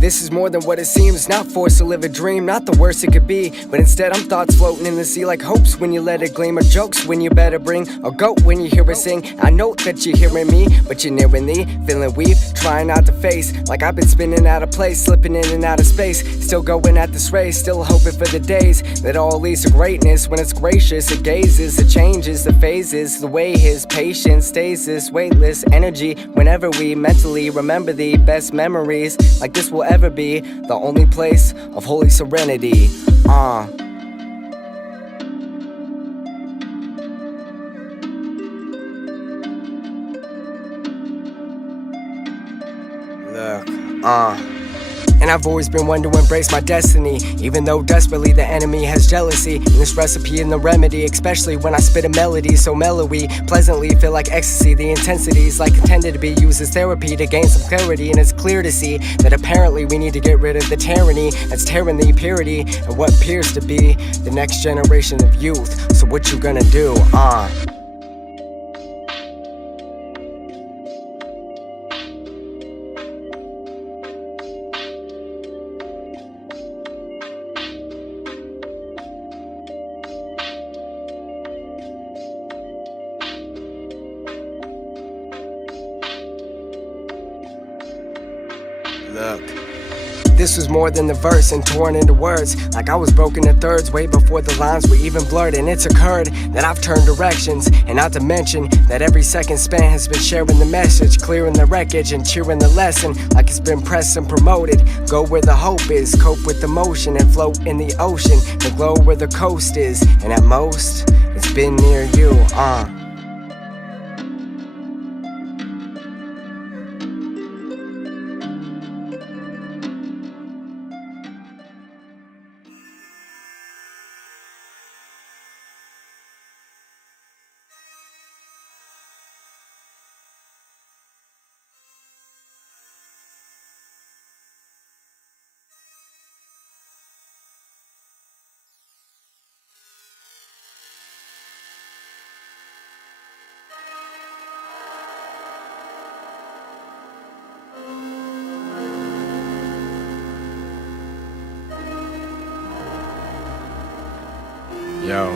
This is more than what it seems, not forced to live a dream, not the worst it could be, but instead I'm thoughts floating in the sea like hopes when you let it gleam, or jokes when you better bring a goat when you hear her sing. I know that you're hearing me, but you're nearing me, feeling weak, trying not to face, like I've been spinning out of place, slipping in and out of space, still going at this race, still hoping for the days that all leads to greatness. When it's gracious, it gazes, it changes the phases, the way his patience stays this weightless energy. Whenever we mentally remember the best memories, like this will ever be the only place of holy serenity. And I've always been one to embrace my destiny, even though desperately the enemy has jealousy. And this recipe and the remedy, especially when I spit a melody so mellowy, pleasantly feel like ecstasy. The intensities like intended to be used as therapy to gain some clarity. And it's clear to see that apparently we need to get rid of the tyranny that's tearing the purity and what appears to be the next generation of youth. So what you gonna do? Look, this was more than the verse and torn into words, like I was broken to thirds way before the lines were even blurred. And it's occurred that I've turned directions, and not to mention that every second spent has been sharing the message, clearing the wreckage and cheering the lesson, like it's been pressed and promoted. Go where the hope is, cope with the motion, and float in the ocean, and glow where the coast is. And at most, it's been near you. Yo,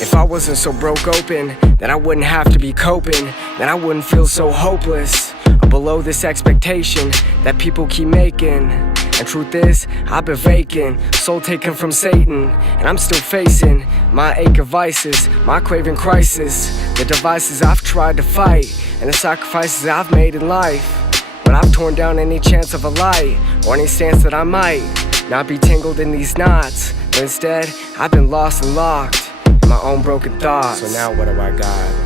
if I wasn't so broke open, then I wouldn't have to be coping, then I wouldn't feel so hopeless or below this expectation that people keep making. And truth is, I've been vacant, soul taken from Satan, and I'm still facing my ache of vices, my craving crisis, the devices I've tried to fight, and the sacrifices I've made in life. But I've torn down any chance of a light, or any stance that I might not be tangled in these knots. But instead, I've been lost and locked in my own broken thoughts. So now what do I got?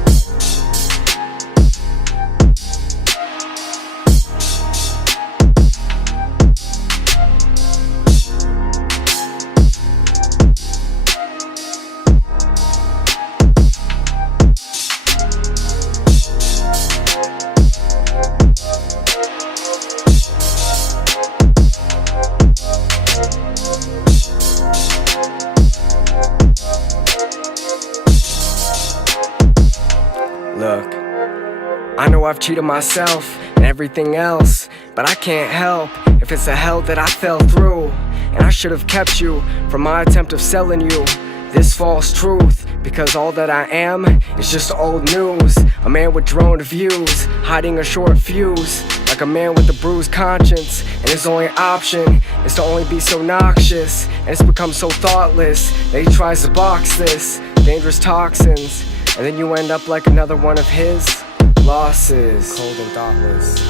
Look, I know I've cheated myself and everything else, but I can't help if it's a hell that I fell through. And I should have kept you from my attempt of selling you this false truth, because all that I am is just old news. A man with droned views, hiding a short fuse, like a man with a bruised conscience, and his only option is to only be so noxious. And it's become so thoughtless that he tries to box this dangerous toxins, and then you end up like another one of his losses. Cold and thoughtless.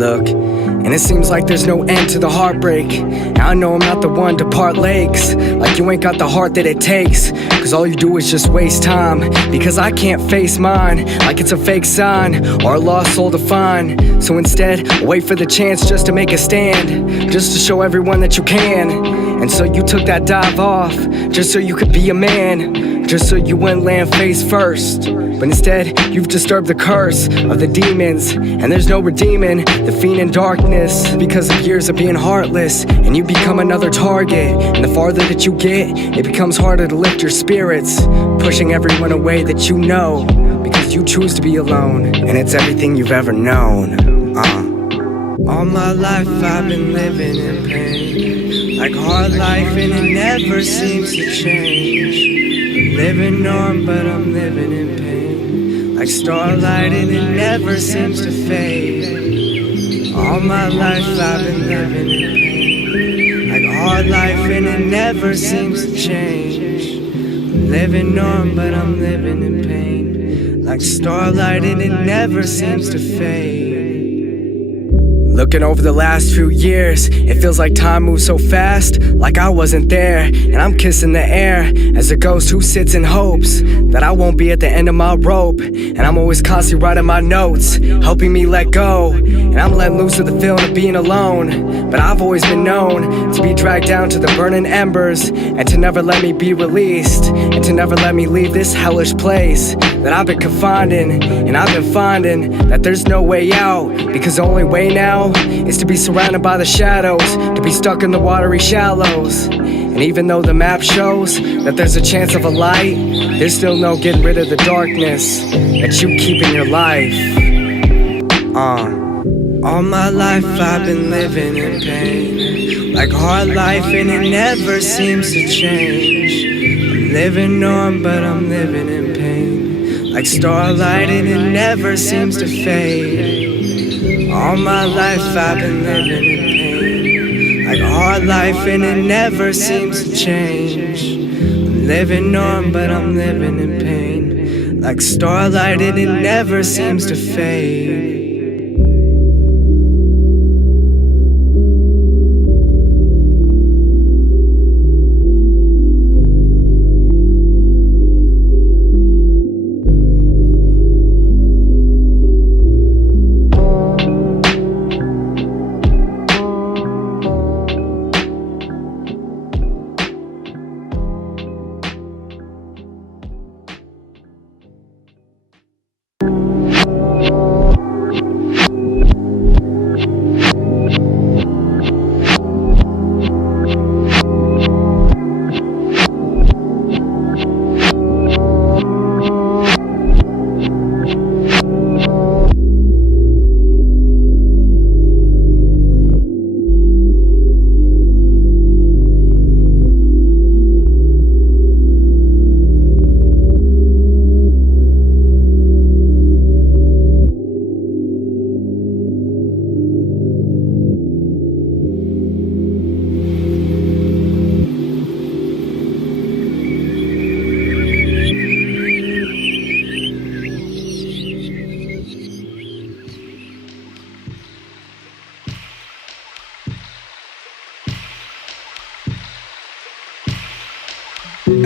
Look, and it seems like there's no end to the heartbreak. And I know I'm not the one to part legs, like you ain't got the heart that it takes. Cause all you do is just waste time, because I can't face mine, like it's a fake sign, or a lost soul to find. So instead, I wait for the chance just to make a stand, just to show everyone that you can. And so you took that dive off, just so you could be a man, just so you wouldn't land face first. But instead, you've disturbed the curse of the demons, and there's no redeeming the fiend in darkness, because of years of being heartless. And you become another target, and the farther that you get, it becomes harder to lift your spirits, pushing everyone away that you know, because you choose to be alone, and it's everything you've ever known. All my life I've been living in pain, like hard life, and it never seems to change. Living on, but I'm living in pain, like starlight, and it never seems to fade. All my life I've been living in pain, like hard life, and it never seems to change. Living on, but I'm living in pain, like starlight, and it never seems to fade. Looking over the last few years, it feels like time moves so fast, like I wasn't there. And I'm kissing the air as a ghost who sits in hopes that I won't be at the end of my rope. And I'm always constantly writing my notes, helping me let go. And I'm letting loose of the feeling of being alone. But I've always been known to be dragged down to the burning embers, and to never let me be released, and to never let me leave this hellish place that I've been confined in. And I've been finding that there's no way out, because the only way now is to be surrounded by the shadows, to be stuck in the watery shallows. And even though the map shows that there's a chance of a light, there's still no getting rid of the darkness that you keep in your life. All my life I've been living in pain, like hard life, and it never seems to change. I'm living on, but I'm living in pain, like starlight, and it never seems to fade. All my life I've been living in pain, like hard life, and it never seems to change. I'm living on, but I'm living in pain, like starlight, and it never seems to fade.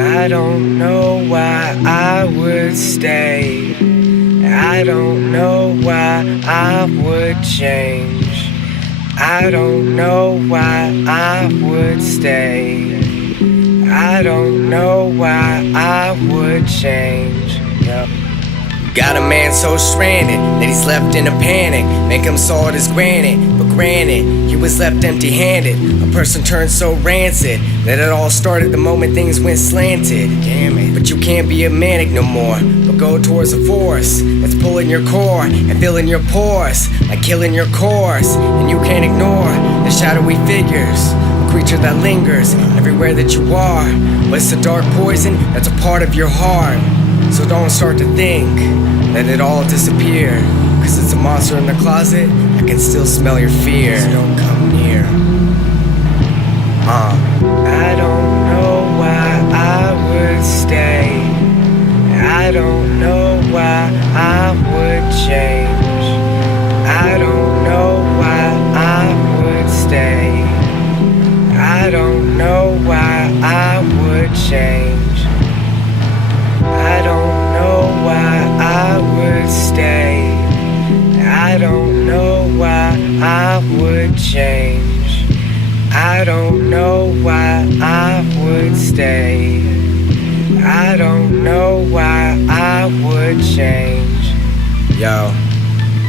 I don't know why I would stay. I don't know why I would change. I don't know why I would stay. I don't know why I would change. Yep. Got a man so stranded that he's left in a panic. Make him saw it as granted, but granted, he was left empty-handed. A person turned so rancid that it all started the moment things went slanted. Damn it. But you can't be a manic no more, but go towards a force that's pulling your core and filling your pores, like killing your course. And you can't ignore the shadowy figures, a creature that lingers everywhere that you are. But it's a dark poison that's a part of your heart. So don't start to think that it all disappeared, cause it's a monster in the closet that can still smell your fear. So don't come near. I don't know why I would stay. I don't know why I would change. I don't know why change. Yo,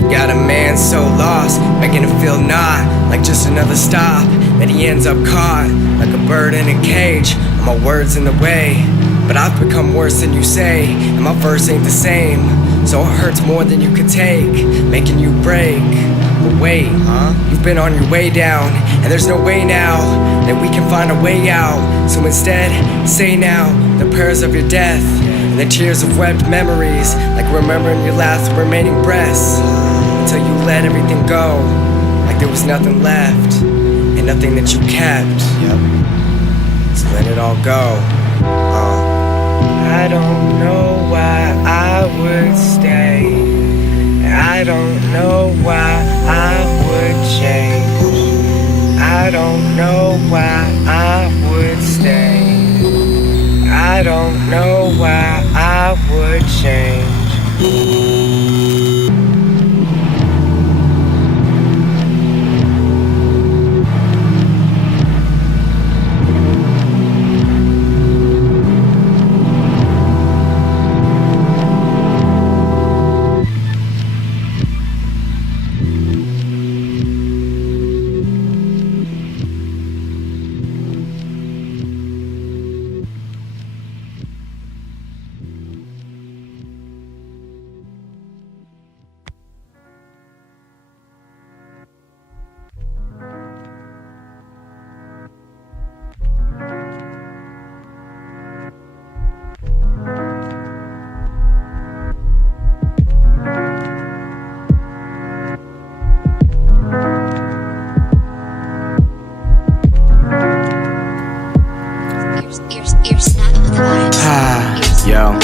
got a man so lost, making him feel not like just another stop, that he ends up caught like a bird in a cage. My words in the way, but I've become worse than you say, and my verse ain't the same, so it hurts more than you could take, making you break. But wait, you've been on your way down, and there's no way now that we can find a way out. So instead, say now the prayers of your death and the tears of wept memories, like remembering your last remaining breaths, until you let everything go, like there was nothing left and nothing that you kept. So let it all go. I don't know why I would stay. I don't know why I would change. I don't know why I would stay. I don't know why I would change. Yo,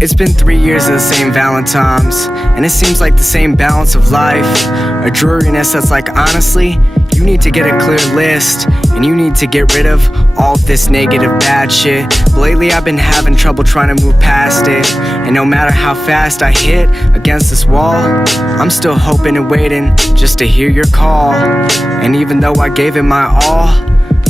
it's been 3 years of the same Valentine's, and it seems like the same balance of life, a dreariness that's like, honestly, you need to get a clear list, and you need to get rid of all of this negative bad shit. But lately I've been having trouble trying to move past it, and no matter how fast I hit against this wall, I'm still hoping and waiting just to hear your call. And even though I gave it my all,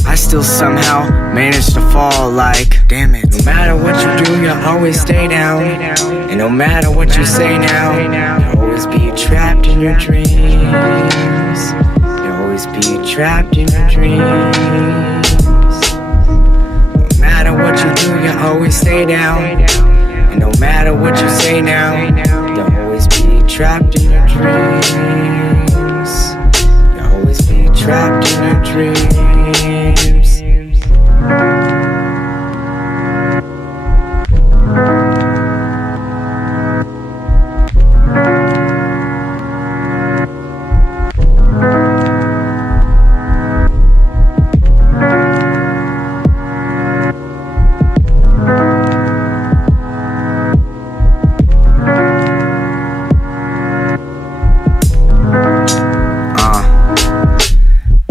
I still somehow managed to fall. Like, damn it, no matter what you do, you'll always stay down, and no matter what you say now, you'll always be trapped in your dreams. You'll always be trapped in your dreams. No matter what you do, you'll always stay down, and no matter what you say now, you'll always be trapped in your dreams. You'll always be trapped in your dreams.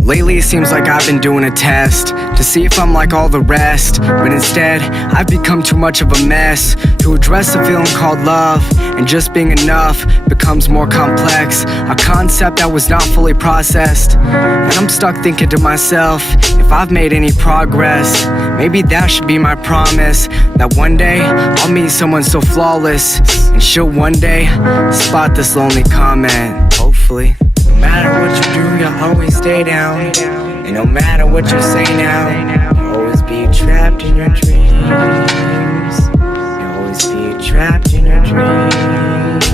Lately it seems like I've been doing a test to see if I'm like all the rest, but instead I've become too much of a mess to address the feeling called love, and just being enough becomes more complex, a concept that was not fully processed. And I'm stuck thinking to myself, if I've made any progress, maybe that should be my promise, that one day I'll meet someone so flawless, and she'll one day spot this lonely comment, hopefully. No matter what you do, you'll always stay down, and no matter what you say now, you'll always be trapped in your dreams. You'll always be trapped in your dreams.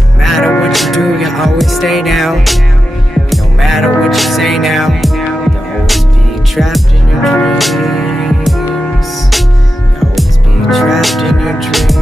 No matter what you do, you'll always stay down, and no matter what you say now, you'll always be trapped in your dreams. You'll always be trapped in your dreams.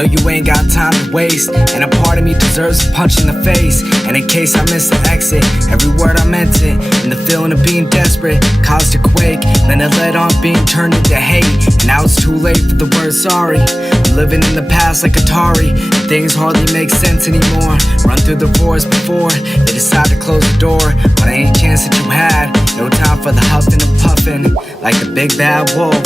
know you ain't got time to waste, and a part of me deserves a punch in the face. And in case I miss the exit, every word I meant it, and the feeling of being desperate caused a quake. Then it led on being turned into hate, and now it's too late for the word sorry. I'm living in the past like Atari, and things hardly make sense anymore. Run through the forest before they decide to close the door on any chance that you had. No time for the huffing and puffing like the big bad wolf.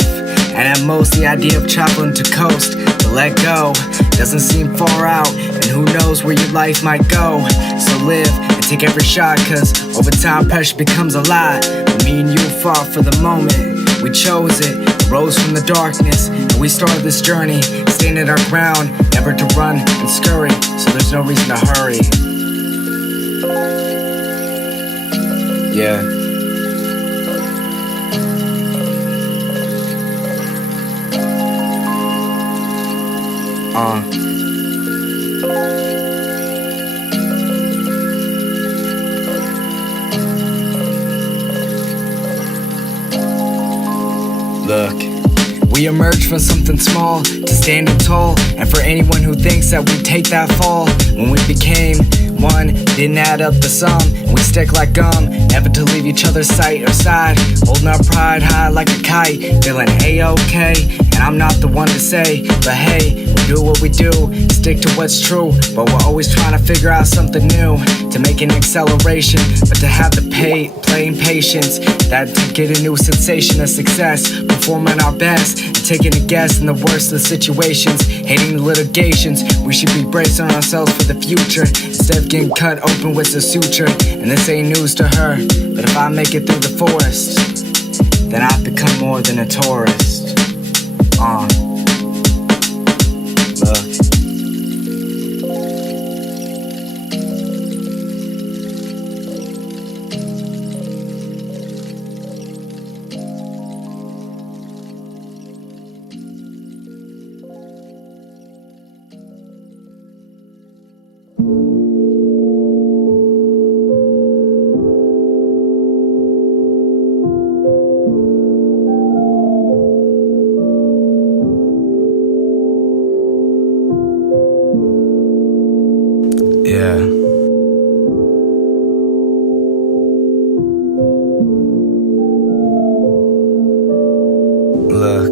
And at most the idea of traveling to coast, to let go, doesn't seem far out, and who knows where your life might go. So live and take every shot, cause over time pressure becomes a lot. But me and you fought for the moment, we chose it, rose from the darkness, and we started this journey, standing our ground, never to run and scurry, so there's no reason to hurry. Yeah. Look, we emerged from something small to standing tall, and for anyone who thinks that we take that fall, when we became one, didn't add up the sum, and we stick like gum, never to leave each other's sight or side, holding our pride high like a kite, feeling A-OK, and I'm not the one to say, but hey, we do what we do, stick to what's true, but we're always trying to figure out something new, to make an acceleration, but to have the plain patience, that to get a new sensation of success, performing our best, and taking a guess in the worst of the situations, hating the litigations, we should be bracing ourselves for the future, instead of getting cut open with a suture, and this ain't news to her, but if I make it through the forest, then I've become more than a tourist. Look. Yeah. Look,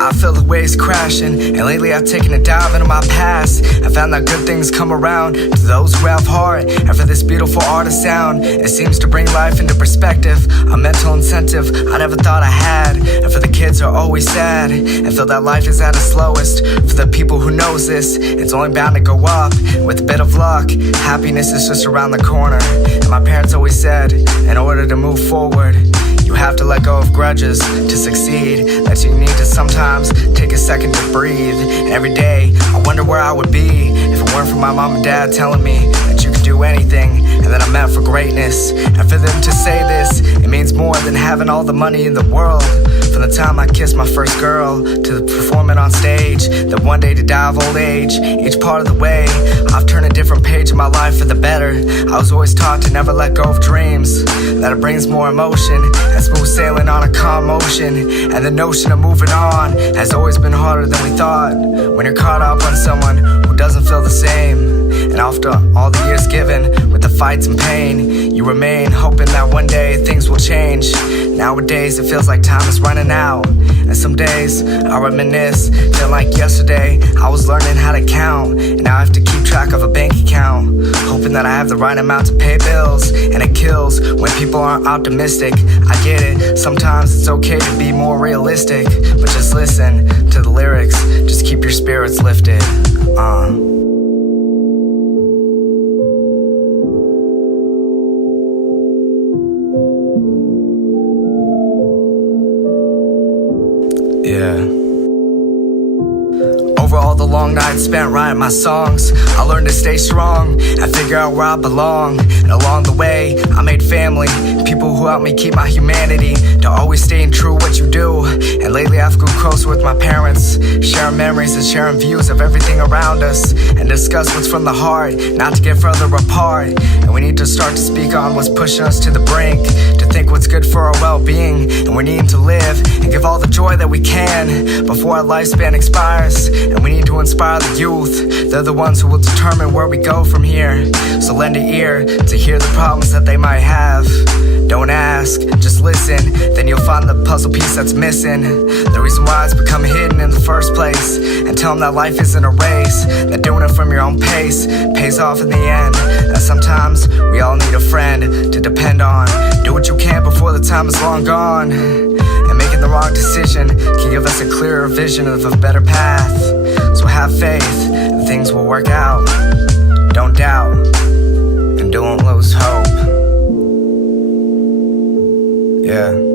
I feel the waves crashing, and lately I've taken a dive into my past. I found that good things come around to those who have heart, and for this beautiful art of sound, it seems to bring life into perspective, a mental incentive I never thought I had. And for the kids who are always sad and feel that life is at its slowest, for the people who knows this, it's only bound to go up. With a bit of luck, happiness is just around the corner. And my parents always said, in order to move forward, you have to let go of grudges to succeed, that you need to sometimes take a second to breathe. And every day, I wonder where I would be if it weren't for my mom and dad telling me that you could do anything, and that I'm meant for greatness. And for them to say this, it means more than having all the money in the world. From the time I kissed my first girl, to performing on stage, that one day to die of old age, each part of the way, I've turned a different page in my life for the better. I was always taught to never let go of dreams, that it brings more emotion, and smooth sailing on a calm ocean. And the notion of moving on has always been harder than we thought, when you're caught up on someone who doesn't feel the same. And after all the years given, with the fights and pain, you remain hoping that one day things will change. Nowadays it feels like time is running out, and some days I reminisce, feel like yesterday I was learning how to count, and now I have to keep track of a bank account, hoping that I have the right amount to pay bills. And it kills when people aren't optimistic, I get it, sometimes it's okay to be more realistic, but just listen to the lyrics, just keep your spirits lifted. Yeah. Over all the the long nights spent writing my songs, I learned to stay strong and figure out where I belong. And along the way, I made family, people who helped me keep my humanity, to always staying true what you do. And lately I've grew closer with my parents, sharing memories and sharing views of everything around us, and discuss what's from the heart, not to get further apart. And we need to start to speak on what's pushing us to the brink, to think what's good for our well-being. And we're needing to live and give all the joy that we can before our lifespan expires. And we need to inspire the youth, they're the ones who will determine where we go from here. So lend an ear to hear the problems that they might have. Don't ask, just listen, then you'll find the puzzle piece that's missing, the reason why it's become hidden in the first place. And tell them that life isn't a race, that doing it from your own pace pays off in the end. That sometimes we all need a friend to depend on. Do what you can before the time is long gone. And making the wrong decision can give us a clearer vision of a better path. So have faith, and things will work out. Don't doubt, and don't lose hope. Yeah.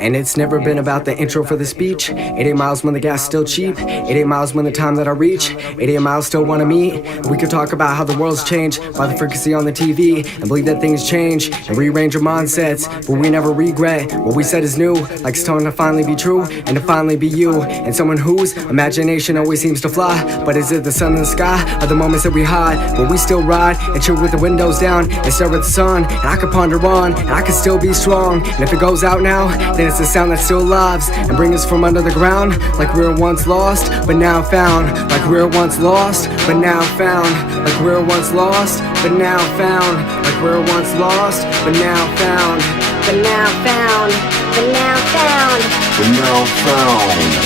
And it's never been about the intro for the speech. 88 miles when the gas still cheap. 88 miles when the time that I reach. 88 miles still wanna meet. We could talk about how the world's changed by the frequency on the TV, and believe that things change and rearrange our mindsets, but we never regret what we said is new. Like it's time to finally be true and to finally be you, and someone whose imagination always seems to fly. But is it the sun in the sky or the moments that we hide? But we still ride and chill with the windows down and stare at the sun. And I could ponder on, and I could still be strong. And if it goes out now, then it's the sound that still lives and bring us from under the ground, like we were once lost but now found, like we were once lost but now found, like we were once lost but now found, like we were once lost but now found, but now found, but now found, but now found.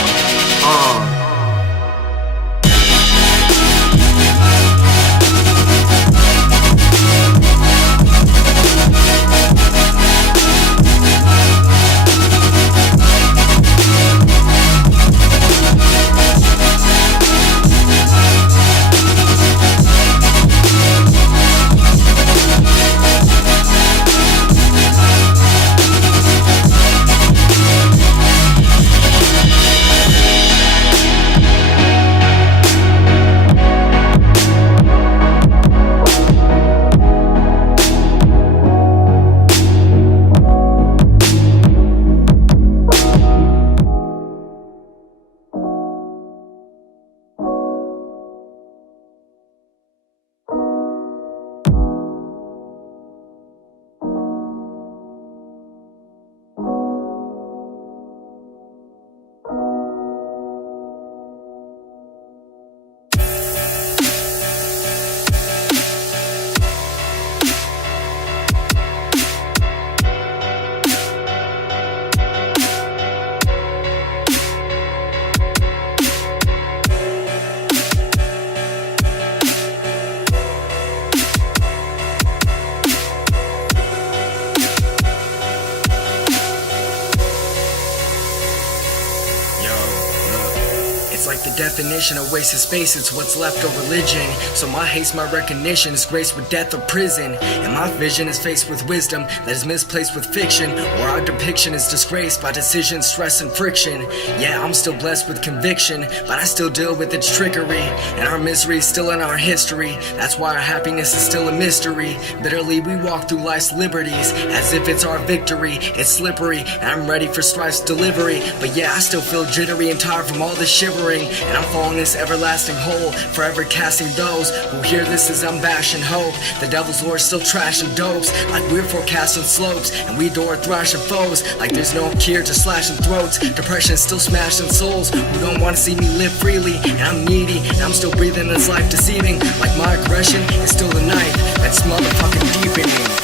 It's like the definition of wasted space, it's what's left of religion. So my haste, my recognition is graced with death or prison, and my vision is faced with wisdom that is misplaced with fiction, or our depiction is disgraced by decision, stress, and friction. Yeah, I'm still blessed with conviction, but I still deal with its trickery, and our misery is still in our history. That's why our happiness is still a mystery. Bitterly we walk through life's liberties as if it's our victory. It's slippery, and I'm ready for strife's delivery, but yeah, I still feel jittery and tired from all this shivering, and I'm falling this everlasting hole, forever casting those who hear this as I'm bashing hope. The devil's lord still trashing dopes, like we're forecasting slopes, and we door thrashing foes, like there's no cure to slashing throats. Depression still smashing souls who don't want to see me live freely, and I'm needy, and I'm still breathing this life deceiving, like my aggression is still the knife that's motherfucking deepening.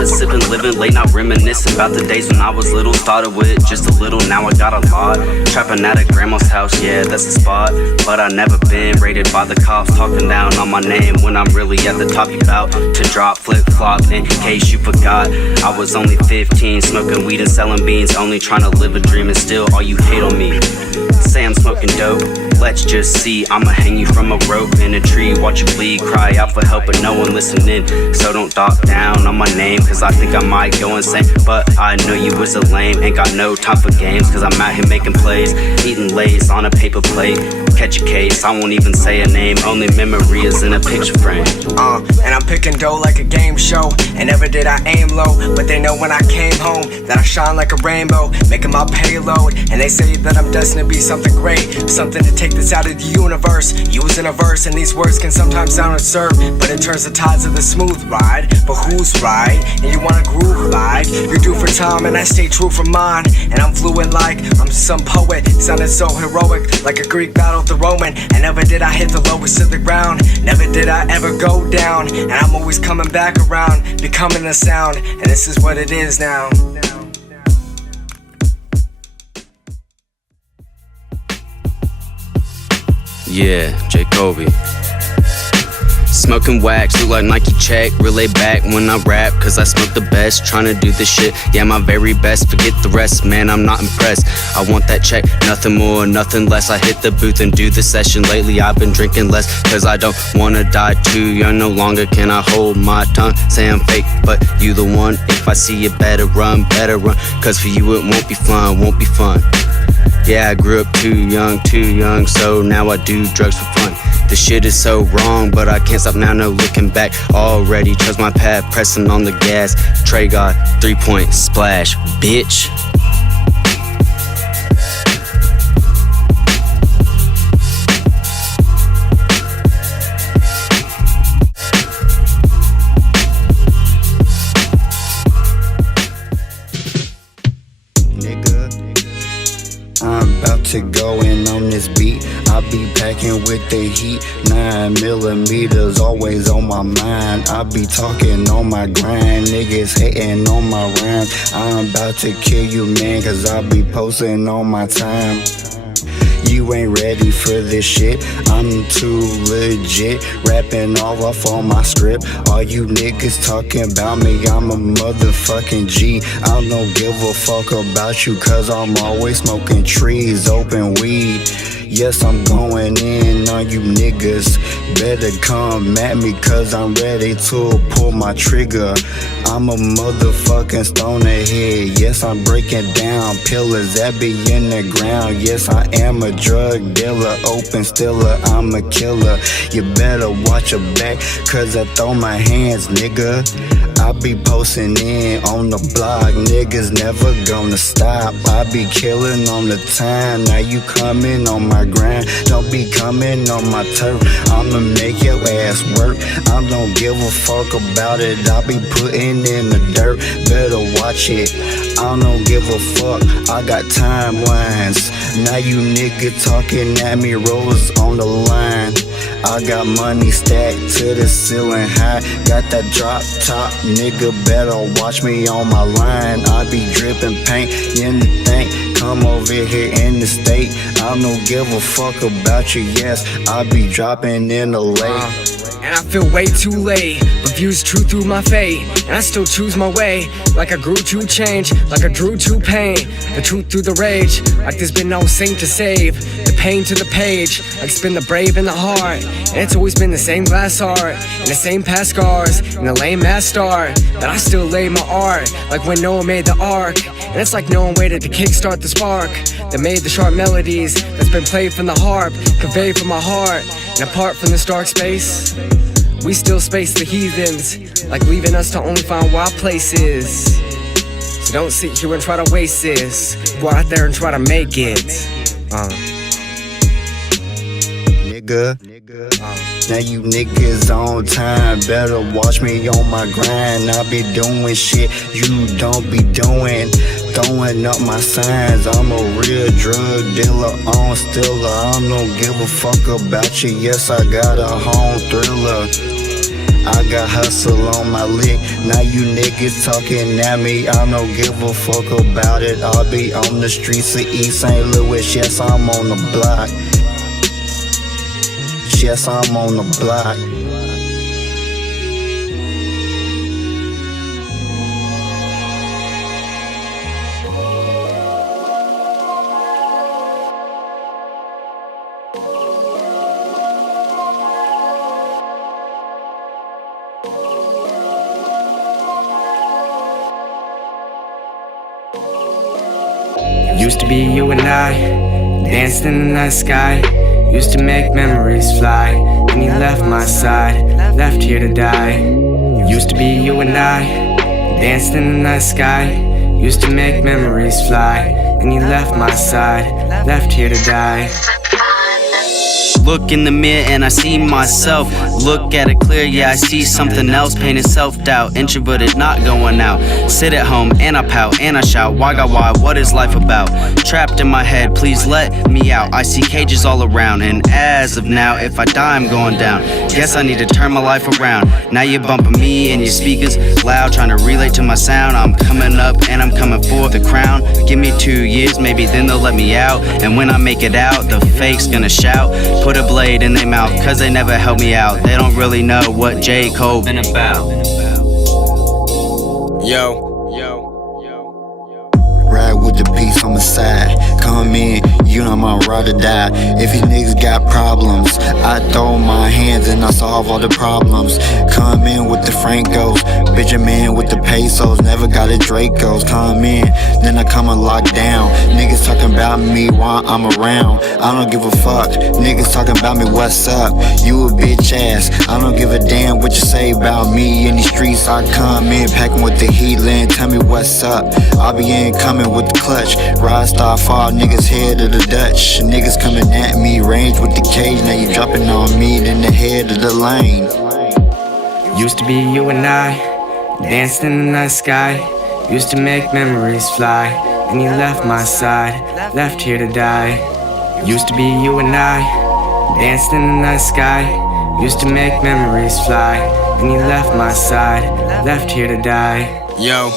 been sipping, living late, not reminiscing about the days when I was little. Started with just a little, now I got a lot. Trapping at a grandma's house, yeah, that's the spot. But I never been raided by the cops, talking down on my name when I'm really at the top. You bout to drop, flip-flop, in case you forgot. I was only 15, smoking weed and selling beans, only trying to live a dream, and still all you hate on me. Say I'm smoking dope, let's just see. I'ma hang you from a rope in a tree, watch you bleed, cry out for help, but no one listening. So don't talk down on my name, cause I think I might go insane. But I know you was a lame, ain't got no time for games, cause I'm out here making plays, eating Lay's on a paper plate. catch a case. I won't even say a name, only memory is in a picture frame. And I'm picking dough like a game show. And never did I aim low, but they know when I came home that I shine like a rainbow, making my payload. And they say that I'm destined to be something great, something to take this out of the universe. Using a verse, and these words can sometimes sound absurd, but it turns the tides of the smooth ride. But who's right? And you wanna groove like you're due for time, and I stay true for mine. And I'm fluent like I'm some poet, sounding so heroic, like a Greek battled the Roman. And never did I hit the lowest of the ground, never did I ever go down. And I'm always coming back around, becoming the sound. And this is what it is now. Yeah, JKolb. Smoking wax, look like Nike check. Relay back when I rap, cause I smoke the best. Tryna do this shit, yeah, my very best. Forget the rest, man, I'm not impressed. I want that check, nothing more, nothing less. I hit the booth and do the session. Lately I've been drinking less, cause I don't wanna die too young. No longer can I hold my tongue. Say I'm fake, but you the one. If I see you, better run. Cause for you it won't be fun. Yeah, I grew up too young, so now I do drugs for fun. This shit is so wrong, but I can't stop now, no looking back. Already chose my path, pressing on the gas. Trey got 3-point splash, bitch. I'm about to go in on this beat. I be packing with the heat. 9mm always on my mind. I be talking on my grind. Niggas hating on my rhymes. I'm about to kill you, man, cause I be posting on my time. You ain't ready for this shit, I'm too legit. Rapping all off on my script. All you niggas talking about me, I'm a motherfucking G. I don't give a fuck about you, cause I'm always smoking trees, open weed. Yes, I'm going in on you niggas. Better come at me, cause I'm ready to pull my trigger. I'm a motherfucking stoner head. Yes, I'm breaking down pillars that be in the ground. Yes, I am a drug dealer, open stiller, I'm a killer. You better watch your back, cause I throw my hands, nigga. I be posting in on the block, niggas never gonna stop. I be killing on the time, now you coming on my grind. Don't be coming on my turf, I'ma make your ass work. I don't give a fuck about it, I be putting in the dirt. Better watch it, I don't give a fuck, I got timelines. Now you nigga talking at me, rolls on the line. I got money stacked to the ceiling high. Got that drop top, nigga better watch me on my line. I be dripping paint in the tank. Come over here in the state, I don't give a fuck about you, yes, I be dropping in the lake. And I feel way too late, but views true through my fate. And I still choose my way, like I grew to change, like I drew to pain. The truth through the rage, like there's been no saint to save. The pain to the page, like spin the brave in the heart. And it's always been the same glass art, and the same past scars, and the lame ass start. That I still lay my art, like when Noah made the ark. And it's like no one waited to kickstart the spark that made the sharp melodies that's been played from the harp, conveyed from my heart. And apart from this dark space, we still space the heathens, like leaving us to only find wild places. So don't sit here and try to waste this, go out there and try to make it. Nigga, now you niggas on time, better watch me on my grind. I be doing shit you don't be doing, throwing up my signs. I'm a real drug dealer, on stiller. I don't give a fuck about you, yes I got a home thriller. I got hustle on my lick, now you niggas talking at me, I don't give a fuck about it. I'll be on the streets of East St. Louis, yes I'm on the block. Yes, I'm on the block. Used to be you and I, Danced in the night sky, used to make memories fly. And you left my side, left here to die. Used to be you and I. Danced in the night sky, used to make memories fly. And you left my side, left here to die. Look in the mirror and I see myself. Look at it clear, yeah, I see something else. Pain and self-doubt, introverted, not going out. Sit at home and I pout and I shout. Why, God, why, what is life about? Trapped in my head, please let me out. I see cages all around, and as of now, if I die, I'm going down. Guess I need to turn my life around. Now you're bumping me and your speakers loud, trying to relate to my sound. I'm coming up and I'm coming for the crown. Give me 2 years, maybe then they'll let me out. And when I make it out, the fake's gonna shout. Put a blade in their mouth, cause they never help me out. They don't really know what JKolb been about. Yo. Ride with the peace on the side. Come in, you know I'm a ride or die. If these niggas got problems, I throw my hands and I solve all the problems. Come in with the Francos, bitch, I'm in with the pesos. Never got a Dracos. Come in, then I come and lock down. Niggas talking about me while I'm around. I don't give a fuck. Niggas talking about me, what's up? You a bitch ass. I don't give a damn what you say about me. In these streets, I come in packing with the heat, land. Tell me what's up. I'll be in coming with the clutch. Ride star fall, niggas head of the Dutch. Niggas coming at me, range with the cage. Now you dropping on me, then the head of the lane. Used to be you and I, danced in the night sky. Used to make memories fly. And you left my side, left here to die. Used to be you and I, danced in the night sky. Used to make memories fly. And you left my side, left here to die. Yo,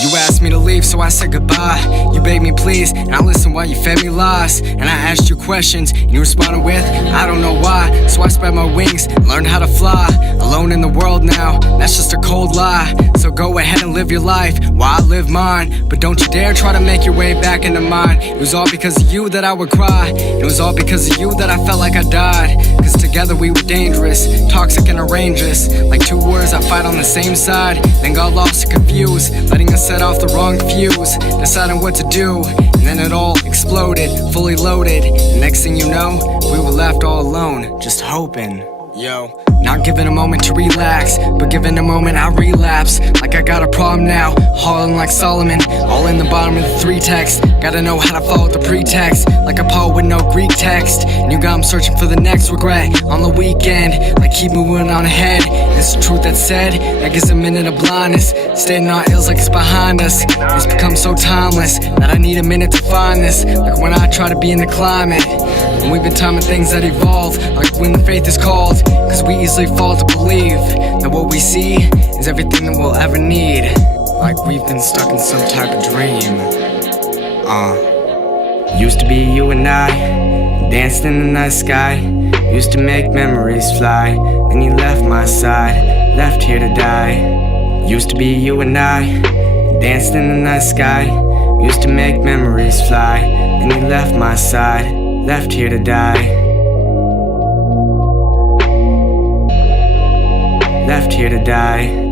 you asked me to leave, so I said goodbye. You begged me please, and I listened while you fed me lies. And I asked you questions, and you responded with, I don't know why. So I spread my wings, and learned how to fly. Alone in the world now, that's just a cold lie. So go ahead and live your life, while I live mine. But don't you dare try to make your way back into mine. It was all because of you that I would cry. It was all because of you that I felt like I died. Cause together we were dangerous, toxic and outrageous. Like two words that fight on the same side, then got lost and confused. Letting us set off the wrong fuse, deciding what to do, and then it all exploded, fully loaded. And next thing you know, we were left all alone, just hoping. Yo, not given a moment to relax, but given a moment I relapse. Like I got a problem now, hauling like Solomon, all in the bottom of the 3 text. Gotta know how to follow the pretext, like a poet with no Greek text. And you got 'em searching for the next regret on the weekend. Like keep moving on ahead, it's the truth that's said, that gives a minute of blindness. Stating our ills like it's behind us. It's become so timeless that I need a minute to find this. Like when I try to be in the climate, and we've been timing things that evolve. Like when the faith is called, cause we easily fall to believe that what we see is everything that we'll ever need. Like we've been stuck in some type of dream. Used to be you and I, danced in the night sky. Used to make memories fly. And you left my side, left here to die. Used to be you and I, danced in the night sky. Used to make memories fly. And you left my side, left here to die. Left here to die.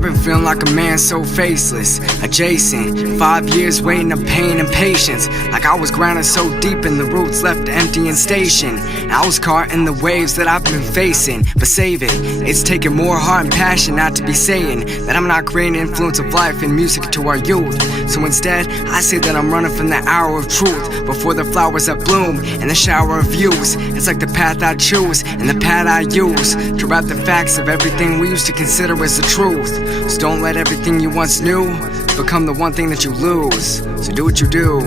I've been feeling like a man so faceless, adjacent. 5 years waiting of pain and patience, like I was grounded so deep in the roots left empty and stationed. I was caught in the waves that I've been facing, but save it, it's taking more heart and passion not to be saying that I'm not creating influence of life and music to our youth. So instead, I say that I'm running from the hour of truth before the flowers that bloom in the shower of views. It's like the path I choose and the path I use to wrap the facts of everything we used to consider as the truth. So don't let everything you once knew become the one thing that you lose. So do what you do.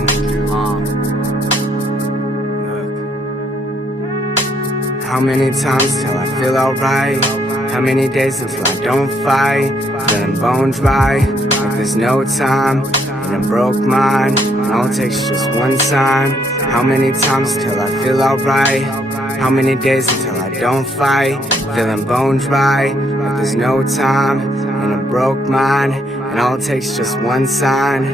How many times till I feel alright? How many days until I don't fight? Feeling bone dry, like there's no time in a broke mind, and all it takes is just one sign. How many times till I feel alright? How many days until I don't fight? Feeling bone dry, like there's no time in a broke mind, and all it takes is just one sign.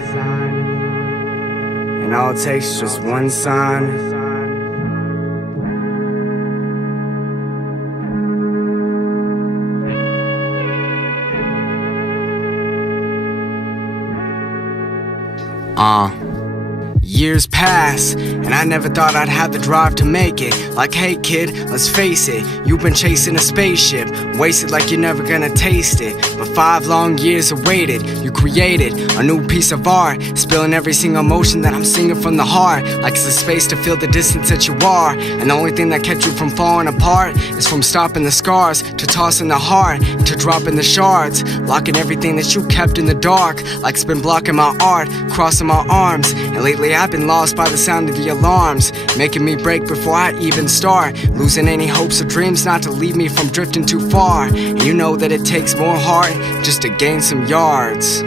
And all it takes is just one sign. Years pass, and I never thought I'd have the drive to make it. Like, hey kid, let's face it, you've been chasing a spaceship, wasted like you're never gonna taste it. But 5 long years awaited, you created a new piece of art, spilling every single emotion that I'm singing from the heart. Like it's a space to feel the distance that you are, and the only thing that kept you from falling apart is from stopping the scars, to tossing the heart, to dropping the shards, locking everything that you kept in the dark. Like it's been blocking my art, crossing my arms, and lately I've been lost by the sound of the alarms, making me break before I even start, losing any hopes or dreams not to leave me from drifting too far. And you know that it takes more heart just to gain some yards.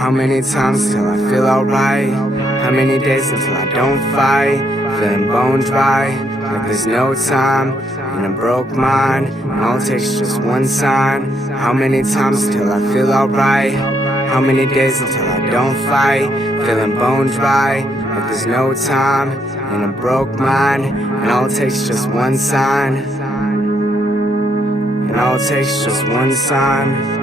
How many times till I feel alright? How many days until I don't fight? Feeling bone dry, like there's no time in a broke mind, and all it takes is just one sign. How many times till I feel alright? How many days until I don't fight? Feeling bone dry, like there's no time in a broke mind, and all it takes is just one sign. And all it takes is just one sign.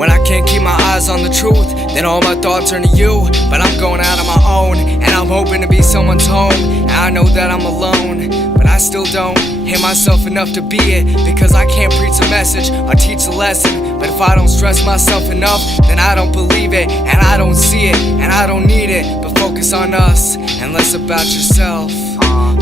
When I can't keep my eyes on the truth, then all my thoughts turn to you. But I'm going out on my own, and I'm hoping to be someone's home. And I know that I'm alone, but I still don't hate myself enough to be it. Because I can't preach a message or teach a lesson, but if I don't stress myself enough, then I don't believe it, and I don't see it, and I don't need it. But focus on us, and less about yourself.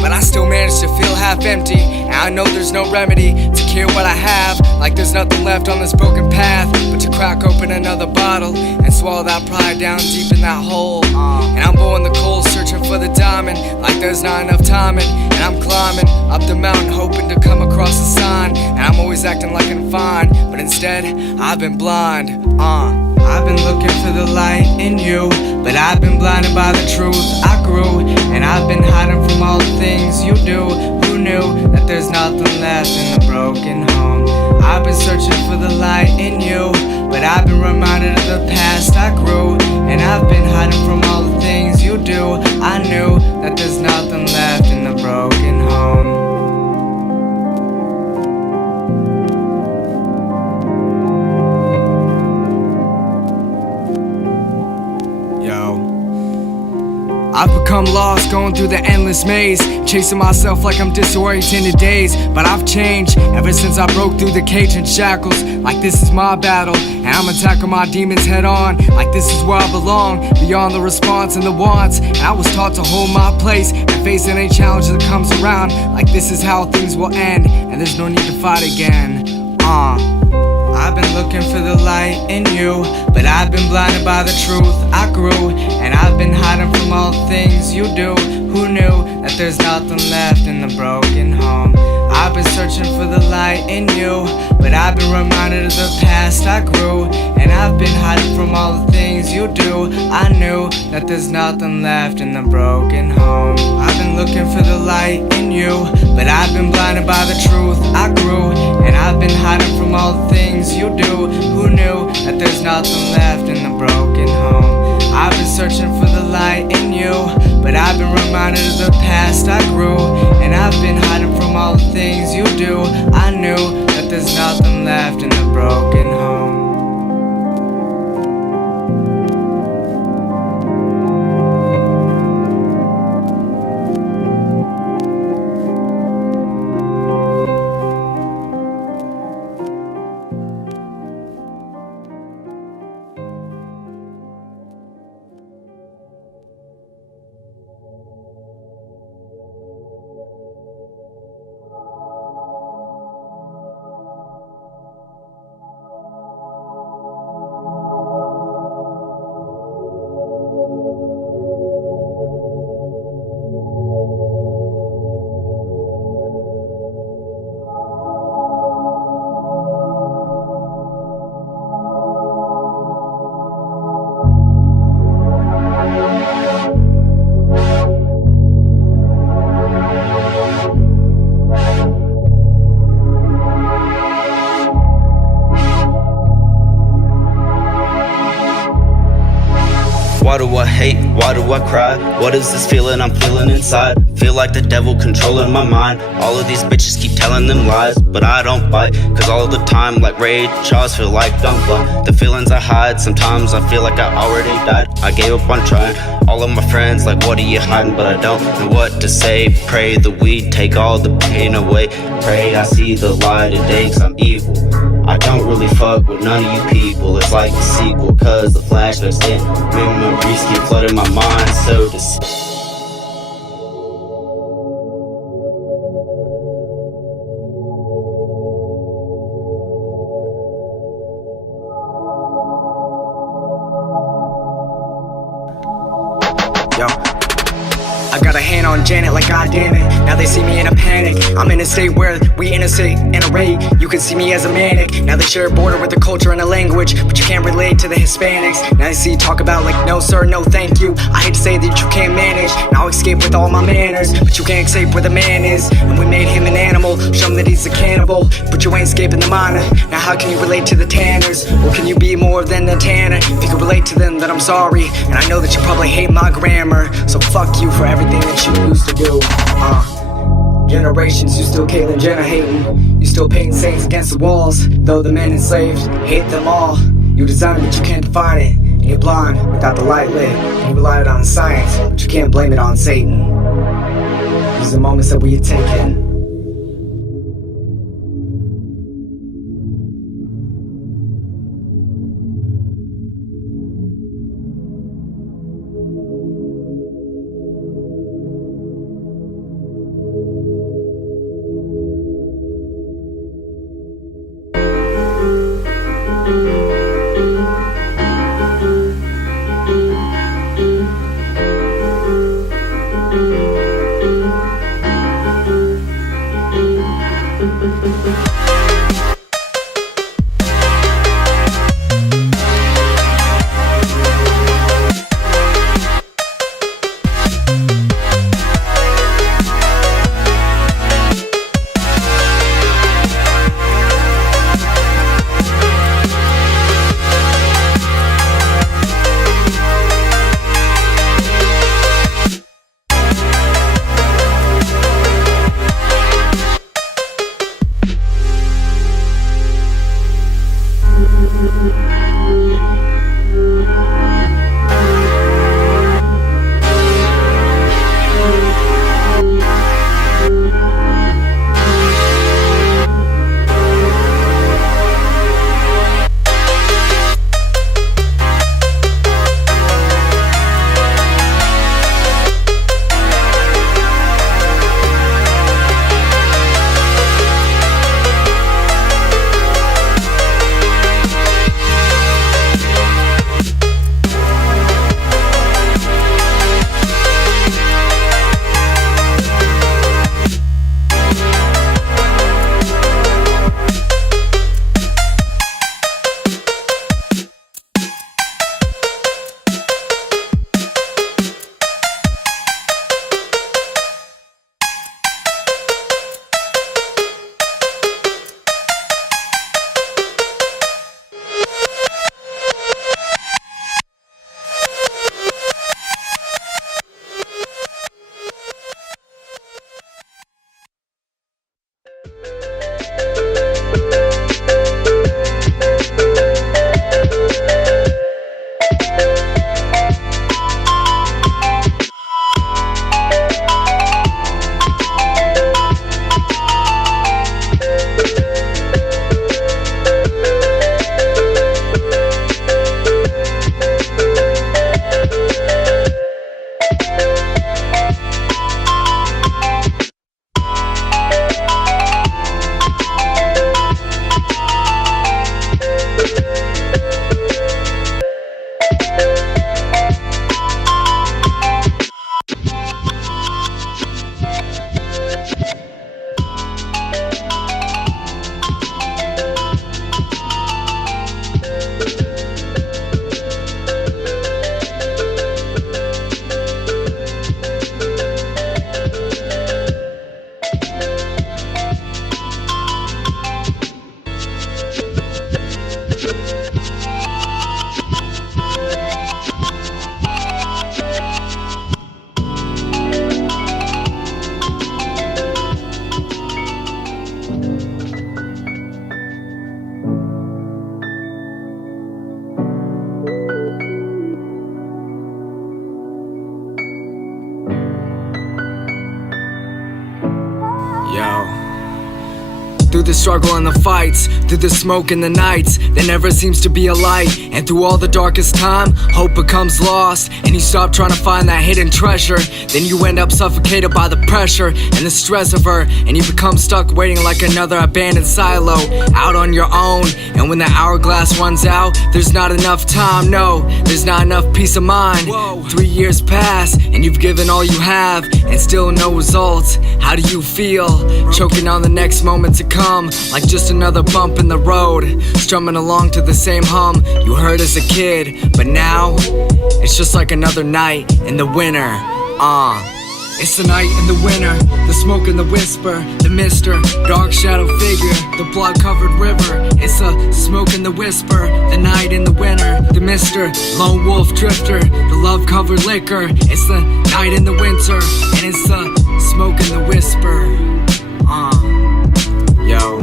But I still manage to feel half empty, and I know there's no remedy to cure what I have. Like there's nothing left on this broken path but to crack open another bottle and swallow that pride down deep in that hole. And I'm blowing the coal, searching for the diamond, like there's not enough timing. And I'm climbing up the mountain, hoping to come across a sign. And I'm always acting like I'm fine, but instead I've been blind. I've been looking for the light in you, but I've been blinded by the truth. I grew, and I've been hiding from all the things you do. Who knew that there's nothing left in the broken home? I've been searching for the light in you, but I've been reminded of the past I grew. And I've been hiding from all the things you do. I knew that there's nothing left in the broken home. I've become lost, going through the endless maze, chasing myself like I'm disoriented days. But I've changed ever since I broke through the cage and shackles. Like this is my battle, and I'm attacking my demons head on. Like this is where I belong, beyond the response and the wants. And I was taught to hold my place and face any challenge that comes around. Like this is how things will end, and there's no need to fight again. I've been looking for the light in you, but I've been blinded by the truth. I grew, and I've been hiding from all the things you do. Who knew that there's nothing left in the broken home? I've been searching for the light in you, but I've been reminded of the past I grew. And I've been hiding from all the things you do. I knew that there's nothing left in the broken home. I've been looking for the light in you, but I've been blinded by the truth. I grew, and I've been hiding from all the things you do. Who knew that there's nothing left in the broken home? I've been searching for the light in you, but I've been reminded of the past I grew. And I've been hiding from all the things you do. I knew that there's nothing left in the broken home. Why do I hate? Why do I cry? What is this feeling I'm feeling inside? Feel like the devil controlling my mind. All of these bitches keep telling them lies, but I don't bite, cause all of the time like Ray Charles feel like I'm blind. The feelings I hide, sometimes I feel like I already died. I gave up on trying. All of my friends like, what are you hiding? But I don't know what to say. Pray the weed take all the pain away. Pray I see the light of day, cause I'm evil. I don't really fuck with none of you people. It's like the sequel, cause the flashbacks in memories keep flooding my mind, so to see. Yo, I got a hand on Janet like goddamn it. Now they see me in a panic. I'm in a state where we innocent and array. You can see me as a manic. Now they share a border with a culture and a language, but you can't relate to the Hispanics. Now they see talk about like no sir, no thank you. I hate to say that you can't manage. Now I escape with all my manners, but you can't escape where the man is. And we made him an animal, show him that he's a cannibal, but you ain't escaping the minor. Now how can you relate to the tanners? Or can you be more than a tanner? If you can relate to them, then I'm sorry. And I know that you probably hate my grammar, so fuck you for everything that you used to do. Generations, you still Caitlyn Jenner hating. You still painting saints against the walls, though the men enslaved hate them all. You design it, but you can't define it. And you're blind without the light lit. And you relied on science, but you can't blame it on Satan. These are the moments that we are taking. Through the struggle and the fights, through the smoke and the nights, there never seems to be a light. And through all the darkest time, hope becomes lost, and you stop trying to find that hidden treasure. Then you end up suffocated by the pressure and the stress of her, and you become stuck waiting like another abandoned silo, out on your own. And when the hourglass runs out, there's not enough time, no, there's not enough peace of mind. 3 years pass, and you've given all you have, and still no results. How do you feel? Choking on the next moment to come, like just another bump in the road, strumming along to the same hum you heard as a kid. But now, it's just like another night in the winter. It's the night in the winter, the smoke and the whisper, the mister, dark shadow figure, the blood-covered river. It's the smoke and the whisper, the night in the winter, the mister, lone wolf drifter, the love-covered liquor. It's the night in the winter, and it's the smoke and the whisper. Yo,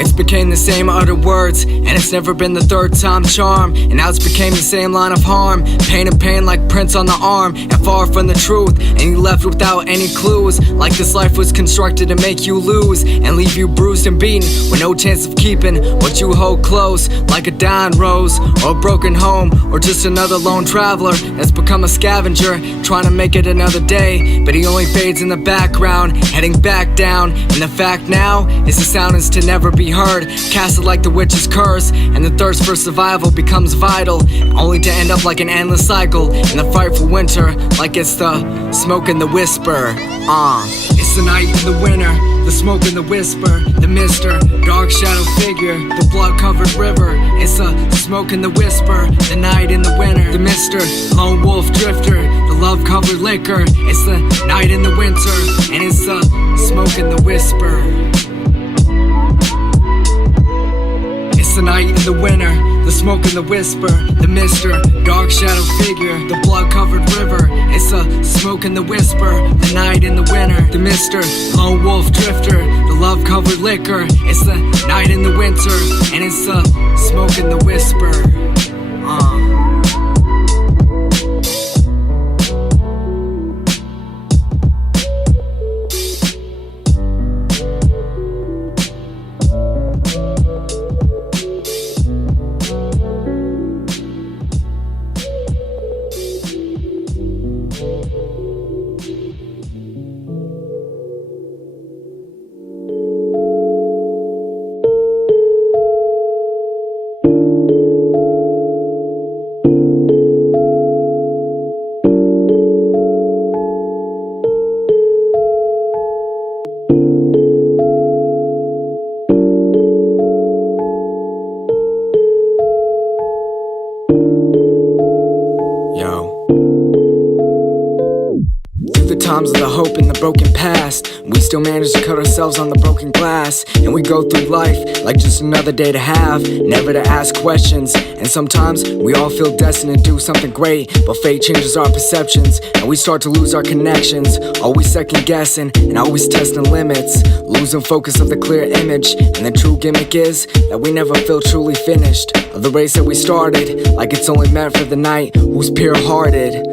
it's became the same uttered words, and it's never been the third time's charm. And now it's became the same line of harm, pain and pain like prints on the arm, and far from the truth. And you left without any clues, like this life was constructed to make you lose and leave you bruised and beaten with no chance of keeping what you hold close, like a dying rose or a broken home, or just another lone traveler that's become a scavenger trying to make it another day. But he only fades in the background, heading back down. And the fact now is the sound is to never be heard, casted like the witch's curse, and the thirst for survival becomes vital, only to end up like an endless cycle in the frightful winter, like it's the smoke and the whisper. It's the night and the winter, the smoke and the whisper, the mister, dark shadow figure, the blood-covered river. It's the smoke and the whisper, the night and the winter, the mister, lone wolf drifter, the love-covered liquor. It's the night and the winter, and it's the smoke and the whisper. It's the night and the winter, the smoke and the whisper, the mister, dark shadow figure, the blood-covered river. It's the smoke and the whisper, the night and the winter, the mister, lone wolf drifter, the love-covered liquor. It's the night and the winter, and it's the smoke and the whisper. Times of the hope in the broken past, we still manage to cut ourselves on the broken glass. And we go through life like just another day to have, never to ask questions. And sometimes we all feel destined to do something great, but fate changes our perceptions, and we start to lose our connections. Always second guessing and always testing limits, losing focus of the clear image. And the true gimmick is that we never feel truly finished of the race that we started, like it's only meant for the night who's pure-hearted.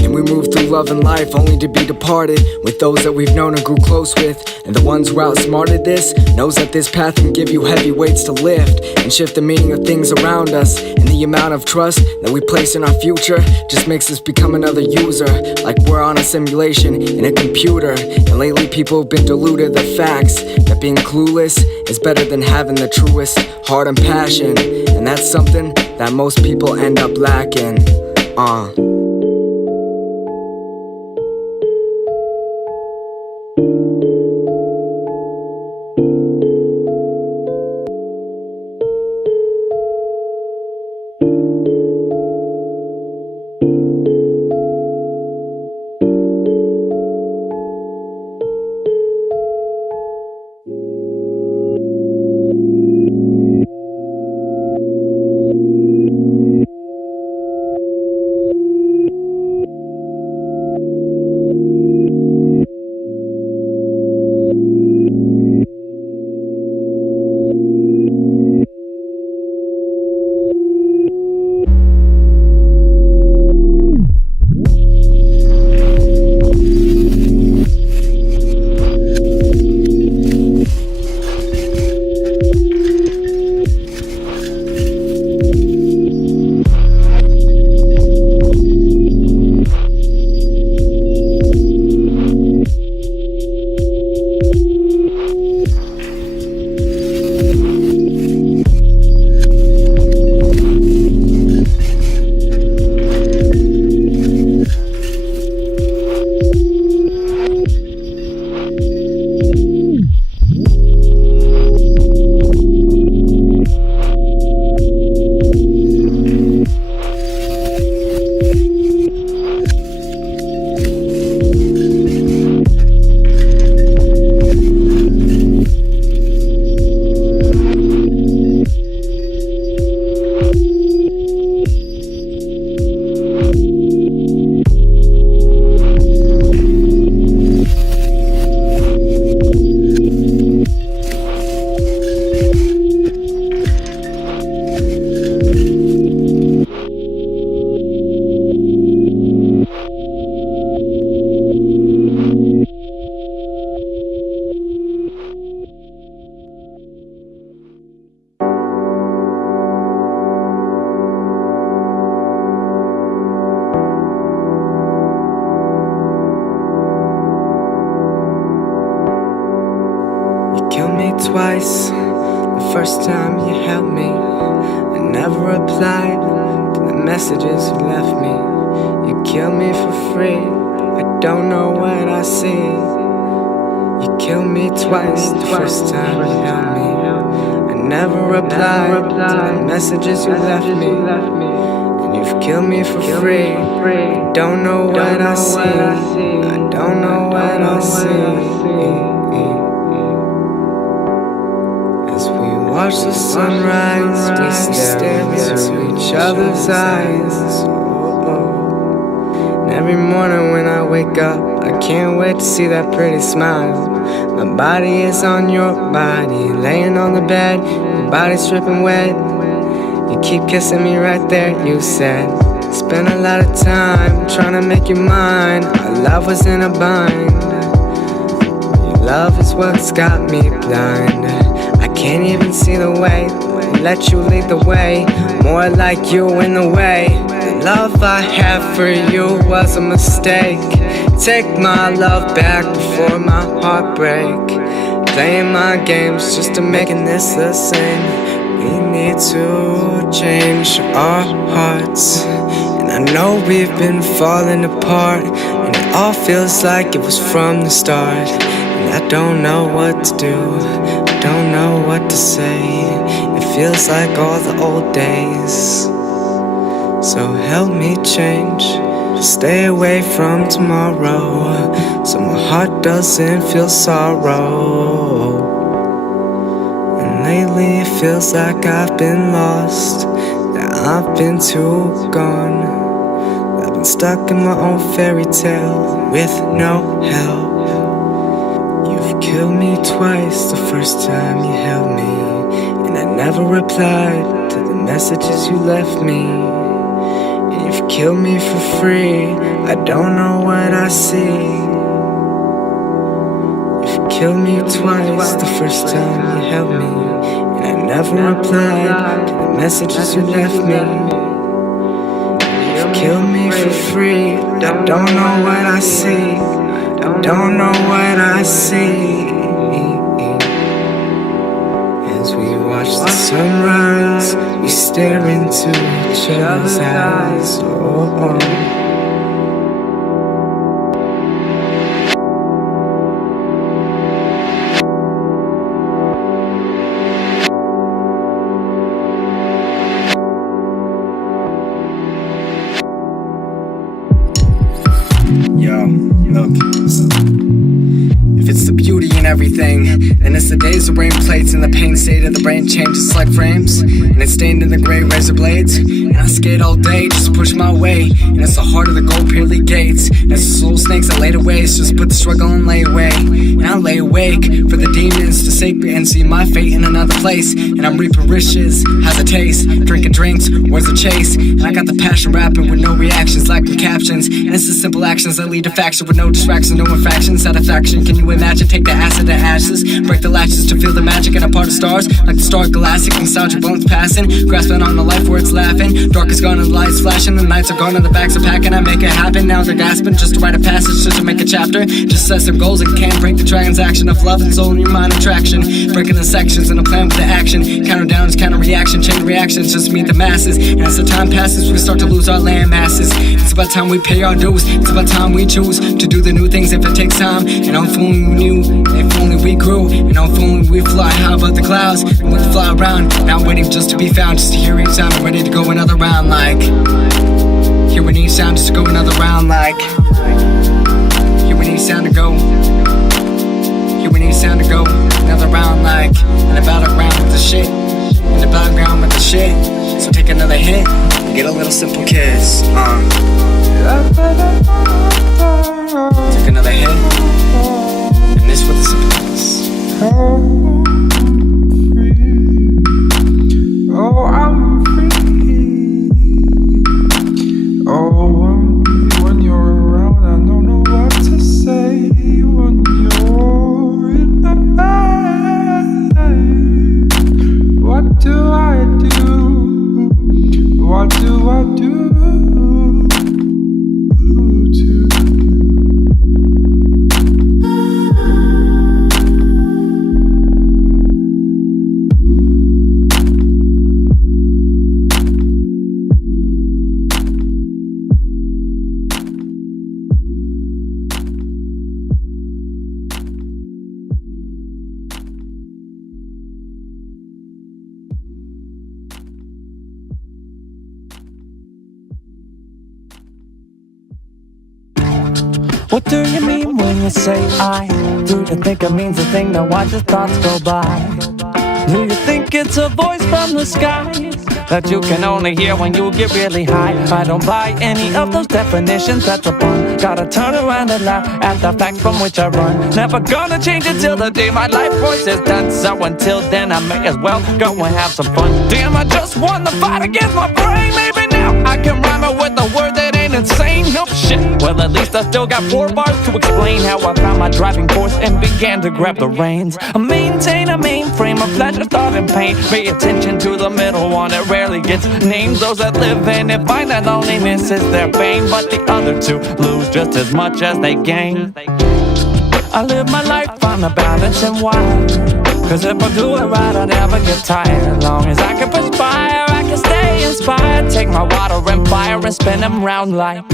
And we move through love and life only to be departed with those that we've known and grew close with. And the ones who outsmarted this knows that this path can give you heavy weights to lift and shift the meaning of things around us. And the amount of trust that we place in our future just makes us become another user, like we're on a simulation in a computer. And lately people have been deluded the facts that being clueless is better than having the truest heart and passion. And that's something that most people end up lacking. twice the first time you helped me. I never replied to the messages you left me. You killed me for free, I don't know what I see. You killed me twice the first time you helped me. I never replied to the messages you left me. And you've killed me for free, I don't know what I see. I don't know what I see. Watch the sunrise, we stare into each other's eyes. And every morning when I wake up, I can't wait to see that pretty smile. My body is on your body, laying on the bed, your body's dripping wet. You keep kissing me right there, you said. Spent a lot of time trying to make you mine. Our love was in a bind. Your love is what's got me blind. I can't even see the way, let you lead the way. More like you in the way. The love I have for you was a mistake. Take my love back before my heart break. Playing my games just to making this the same. We need to change our hearts. And I know we've been falling apart, and it all feels like it was from the start. And I don't know what to do, don't know what to say. It feels like all the old days. So help me change, to stay away from tomorrow, so my heart doesn't feel sorrow. And lately it feels like I've been lost, that I've been too gone. I've been stuck in my own fairy tale with no help. You've killed me twice the first time you held me, and I never replied to the messages you left me. And you've killed me for free, I don't know what I see. You've killed me twice the first time you held me, and I never replied to the messages you left me. You've killed me for free, I don't know what I see. I don't know what I see. As we watch the sunrise, we stare into each other's eyes. Yo, look. If it's the beauty in everything, then it's the days of rain plates and the pain state of the brain changes like frames. And it's stained in the gray razor blades. And I skate all day just to push my way. And it's the heart of the gold pearly gates. And it's the soul snakes that laid away, just put the struggle and lay away. And I lay awake for the demons to sake me and see my fate in another place. And I'm reaping riches, has a taste, drinking drinks, words of chase. And I got the passion rapping with no reactions, lacking captions. And it's the simple actions that lead to faction with no distractions, no infraction, satisfaction. Can you imagine? Take the acid and ashes, break the latches to feel the magic and a part of stars, like the star galactic, nostalgic bones passing, grasping on the life where it's laughing. Dark is gone and the lights flashing, the nights are gone and the bags are packing. I make it happen, now they're gasping just to write a passage, just to make a chapter, just set some goals and can't break the transaction of love and soul in your mind attraction, breaking the sections in a plan with the action, counter down is counter reaction, chain reactions just meet the masses. And as the time passes we start to lose our land masses. It's about time we pay our dues, it's about time we choose to do the new things if it takes time. And if only we knew, if only we grew, and if only we fly high above the clouds, and we fly around, not waiting just to be found, just to hear each sound, ready to go another round like. Hearing each sound just to go another round like. Hearing each sound to go. Hearing each sound to go another round like. In the battleground with the shit, in the battleground with the shit. So take another hit, and get a little simple kiss. Take another hit, and this with the simple kiss. Oh, I'm free. Oh, I'm free when you're around. I don't know what to say when you're in my mind. What do I do? What do I do? What do you mean when you say I? Do you think it means a thing to watch your thoughts go by? Do you think it's a voice from the sky that you can only hear when you get really high? I don't buy any of those definitions, that's a pun. Gotta turn around and laugh at the facts from which I run. Never gonna change it till the day my life voice is done. So until then I may as well go and have some fun. Damn, I just won the fight against my brain. Maybe now I can rhyme it with a word that ain't insane. Nope, shit. Well, at least I still got 4 bars to explain how I found my driving force and began to grab the reins. I maintain a mainframe of pleasure, thought, and pain. Pay attention to the middle one, it rarely gets named. Those that live in it find that loneliness is their bane, but the other two lose just as much as they gain. I live my life on a balance and why? Cause if I do it right, I'll never get tired. As long as I can perspire, I can stay inspired. Take my water and fire and spin them round like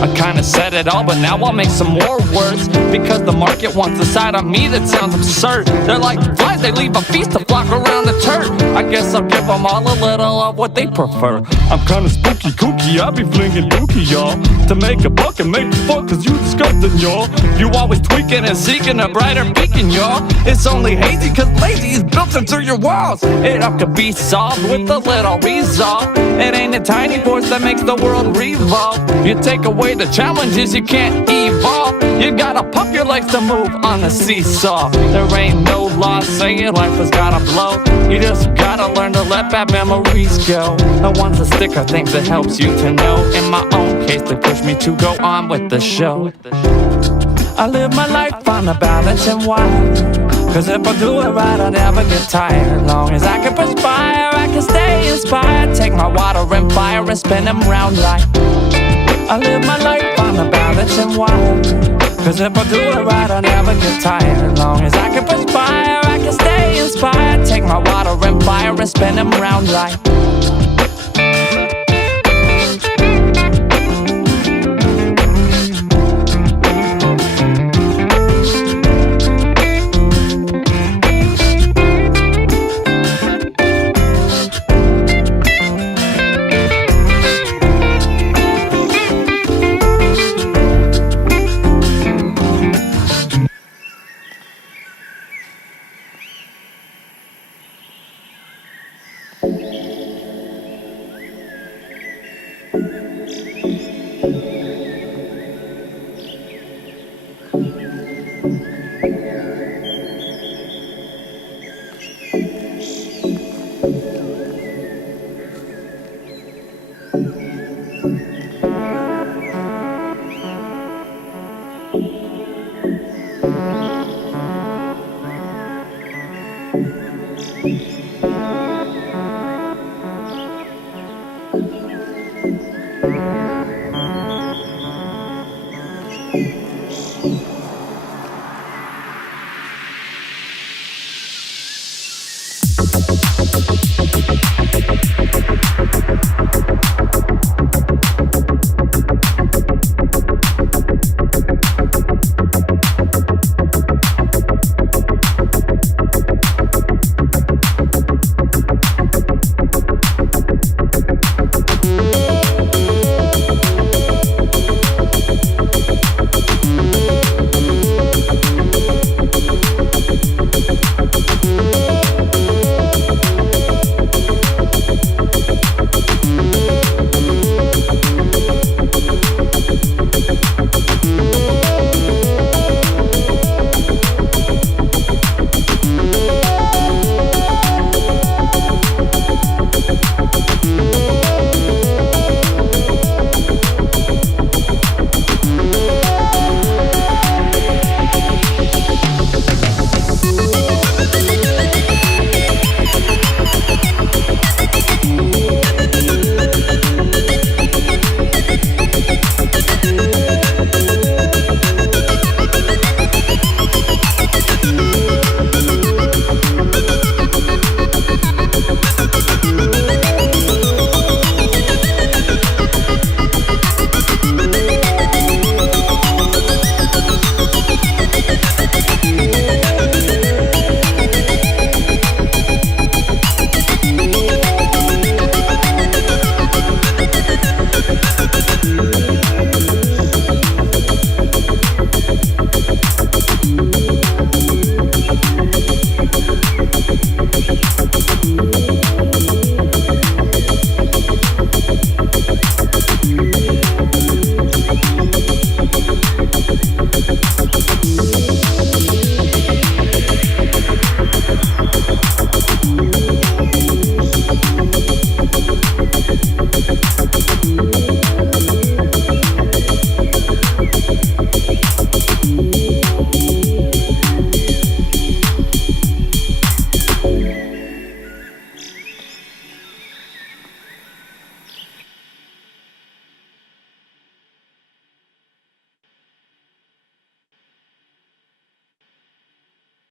I kinda said it all, but now I'll make some more words. Because the market wants a side on me that sounds absurd. They're like flies, they leave a feast to flock around the turd. I guess I'll give them all a little of what they prefer. I'm kinda spooky kooky, I be flinging dookie, y'all. To make a buck and make fuck, cause you disgusting, y'all. You always tweaking and seeking a brighter beacon, y'all. It's only hazy cause lazy is built into your walls. It all could be solved with a little resolve. It ain't a tiny force that makes the world revolve. You take away the challenges, you can't evolve. You gotta pump your legs to move on the seesaw. There ain't no law saying life has gotta blow. You just gotta learn to let bad memories go. The ones that stick are things that helps you to know. In my own case, they push me to go on with the show. I live my life on a balance and why? Cause if I do it right, I'll never get tired. As long as I can perspire, I can stay inspired. Take my water and fire and spin them round like I live my life on a balance and why? Cause if I do it right, I'll never get tired. As long as I can perspire, I can stay inspired. Take my water and fire and spin them round like